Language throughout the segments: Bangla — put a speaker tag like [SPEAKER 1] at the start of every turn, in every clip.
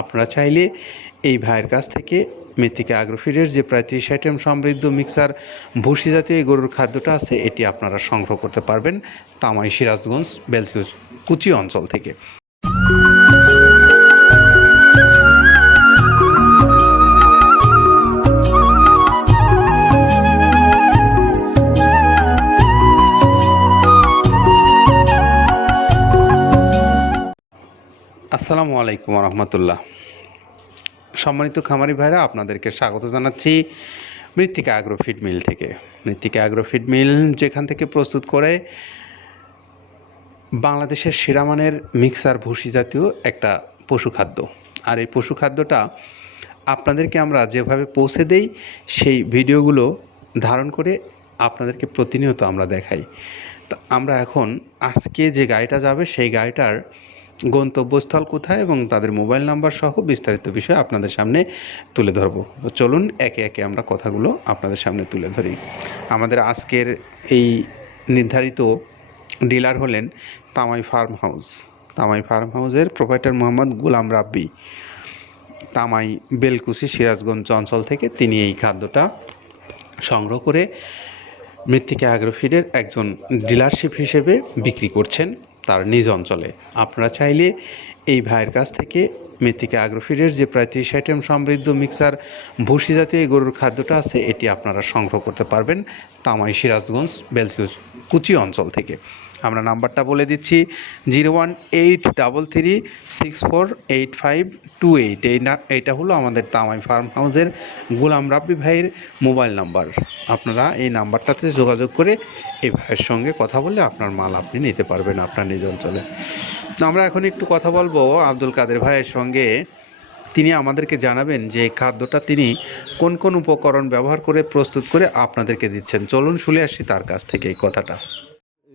[SPEAKER 1] আপনারা চাইলে এই ভাইয়ের কাছ থেকে মেথিকা আগ্রোফিডের যে প্রায় ত্রিশ আইটেম সমৃদ্ধ মিক্সার ভুসি জাতীয় গরুর খাদ্যটা আছে, এটি আপনারা সংগ্রহ করতে পারবেন তামাই সিরাজগঞ্জ বেলকুচ কুচি অঞ্চল থেকে। আসসালামু আলাইকুম রহমতুল্লাহ সম্মানিত খামারি ভাইরা, আপনাদেরকে স্বাগত জানাচ্ছি মৃত্তিকা আগ্রো ফিড মিল থেকে। মৃত্তিকা আগ্রো ফিড মিল যেখান থেকে প্রস্তুত করে বাংলাদেশের সেরামানের মিক্সার ভুসি জাতীয় একটা পশু খাদ্য। আর এই পশু খাদ্যটা আপনাদেরকে আমরা যেভাবে পৌঁছে দেই, সেই ভিডিওগুলো ধারণ করে আপনাদেরকে প্রতিনিয়ত আমরা দেখাই। তা আমরা এখন আজকে যে গাড়িটা যাবে, সেই গাড়িটার গন্তব্যস্থল কোথায় এবং তাদের মোবাইল নাম্বার সহ বিস্তারিত বিষয় আপনাদের সামনে তুলে ধরবো। চলুন একে একে আমরা কথাগুলো আপনাদের সামনে তুলে ধরি। আমাদের আজকের এই নির্ধারিত ডিলার হলেন Tamai farm house Tamai farm হাউসের প্রোভাইডার মোহাম্মদ গুলাম রাব্বি। তামাই বেলকুচি সিরাজগঞ্জ অঞ্চল থেকে তিনি এই খাদ্যটা সংগ্রহ করে মৃত্তিকা অ্যাগ্রোফিডের একজন ডিলারশিপ হিসেবে বিক্রি করছেন। তার নিজ অঞ্চলে। আপনারা চাইলে এই ভাইয়ের কাছ থেকে মৃত্তিকা আগ্রফিডের যে প্রায় ত্রিশ আইটেম সমৃদ্ধ মিক্সার ভুসি জাতীয় গরুর খাদ্যটা আছে, এটি আপনারা সংগ্রহ করতে পারবেন তামাই সিরাজগঞ্জ বেলকুচ কুচি অঞ্চল থেকে। আমরা নাম্বারটা বলে দিচ্ছি zero one eight double three six four eight five two eight. এই না, এইটা হলো আমাদের তামাই ফার্ম হাউসের গোলাম রাব্বি ভাইয়ের মোবাইল নাম্বার। আপনারা এই নাম্বারটাতে যোগাযোগ করে এই ভাইয়ের সঙ্গে কথা বলে আপনার মাল আপনি নিতে পারবেন আপনার নিজ অঞ্চলে। আমরা এখন একটু কথা বলব আব্দুল কাদের ভাইয়ের সঙ্গে। তিনি আমাদেরকে জানাবেন যে খাদ্যটা তিনি কোন কোন উপকরণ ব্যবহার করে প্রস্তুত করে আপনাদেরকে দিচ্ছেন। চলুন শুনে আসি তার কাছ থেকে এই কথাটা।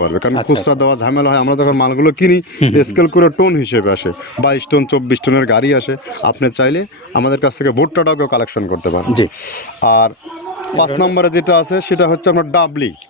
[SPEAKER 2] পারবে। কারণ
[SPEAKER 1] আচ্ছা,
[SPEAKER 2] খুচরা দেওয়া ঝামেলা হয় আমরা যখন মালগুলো কিনি স্কেল করে টোন হিসেবে আসে। বাইশ টন চব্বিশ টনের গাড়ি আসে। আপনি চাইলে আমাদের কাছ থেকে ভুট্টাটাও কেউ কালেকশন করতে পারেন।
[SPEAKER 1] জি।
[SPEAKER 2] আর পাঁচ নম্বরে যেটা আছে সেটা হচ্ছে আপনার ডাবলি।
[SPEAKER 1] আচ্ছা আচ্ছা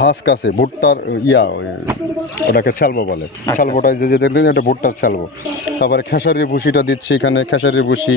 [SPEAKER 2] হাঁস কাছে ভুট্টার ইয়া ওটাকে ছালবো বলে। স্যালবোটা যে যে দেখলেন এটা ভুট্টার ছালবো। তারপরে খেসারির ভুসিটা দিচ্ছি এখানে খেসারির ভুসি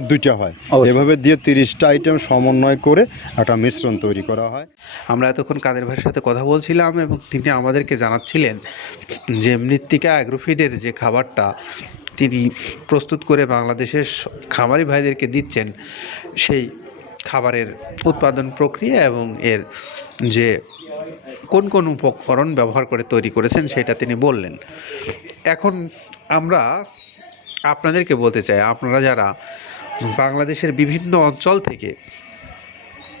[SPEAKER 2] দুইটা হয়। এভাবে দিয়ে তিরিশটা আইটেম সমন্বয় করে একটা মিশ্রণ তৈরি করা হয়।
[SPEAKER 1] আমরা এতক্ষণ কাদের ভাইয়ের সাথে কথা বলছিলাম এবং তিনি আমাদেরকে জানাচ্ছিলেন যে মৃত্তিকা অ্যাগ্রোফিডের যে খাবারটা তিনি প্রস্তুত করে বাংলাদেশের খামারি ভাইদেরকে দিচ্ছেন সেই খাবারের উৎপাদন প্রক্রিয়া এবং এর যে কোন কোন উপকরণ ব্যবহার করে তৈরি করেছেন সেটা তিনি বললেন। এখন আমরা আপনাদেরকে বলতে চাই আপনারা যারা বাংলাদেশের বিভিন্ন অঞ্চল থেকে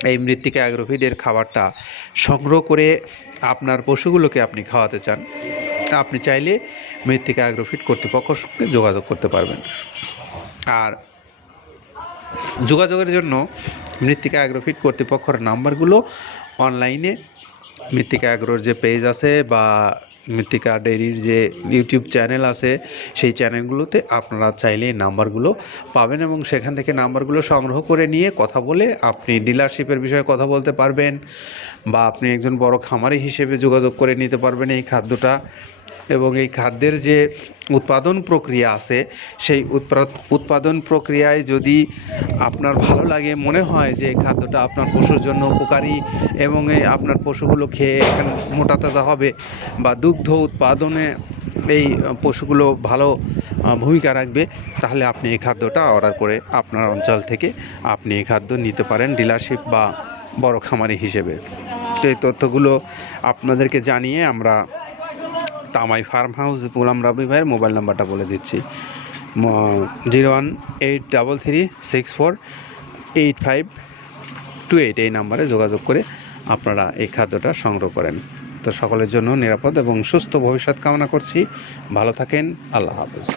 [SPEAKER 1] এই মৃত্তিকা অ্যাগ্রোফিডের খাবারটা সংগ্রহ করে আপনার পশুগুলোকে আপনি খাওয়াতে চান, আপনি চাইলে মৃত্তিকা অ্যাগ্রোফিড কর্তৃপক্ষের সঙ্গে যোগাযোগ করতে পারবেন। আর যোগাযোগের জন্য মৃত্তিকা অ্যাগ্রোফিড কর্তৃপক্ষের নাম্বারগুলো অনলাইনে মৃত্তিকা অ্যাগ্রোর যে পেজ আছে বা মৃত্তিকা ডেরির যে ইউটিউব চ্যানেল আছে, সেই চ্যানেলগুলোতে আপনারা চাইলে এই নাম্বারগুলো পাবেন এবং সেখান থেকে নাম্বারগুলো সংগ্রহ করে নিয়ে কথা বলে আপনি ডিলারশিপের বিষয়ে কথা বলতে পারবেন বা আপনি একজন বড় খামারি হিসেবে যোগাযোগ করে নিতে পারবেন এই খাদ্যটা। এবং এই খাদ্যের যে উৎপাদন প্রক্রিয়া আছে, সেই উৎপা- উৎপাদন প্রক্রিয়ায় যদি আপনার ভালো লাগে, মনে হয় যে খাদ্যটা আপনার পশুর জন্য উপকারী এবং এই আপনার পশুগুলো খেয়ে এখানে মোটা তাজা হবে বা দুগ্ধ উৎপাদনে এই পশুগুলো ভালো ভূমিকা রাখবে, তাহলে আপনি এই খাদ্যটা অর্ডার করে আপনার অঞ্চল থেকে আপনি এই খাদ্য নিতে পারেন ডিলারশিপ বা বড় খামারি হিসেবে। তো এই তথ্যগুলো আপনাদেরকে জানিয়ে আমরা তামাই ফার্ম হাউস গোলাম রবি ভাইয়ের মোবাইল নাম্বারটা বলে দিচ্ছি। Zero one eight double three six four eight five two eight এই নাম্বারে যোগাযোগ করে আপনারা এই খাদ্যটা সংগ্রহ করেন। তো সকলের জন্য নিরাপদ এবং সুস্থ ভবিষ্যৎ কামনা করছি। ভালো থাকেন, আল্লাহ হাফেজ।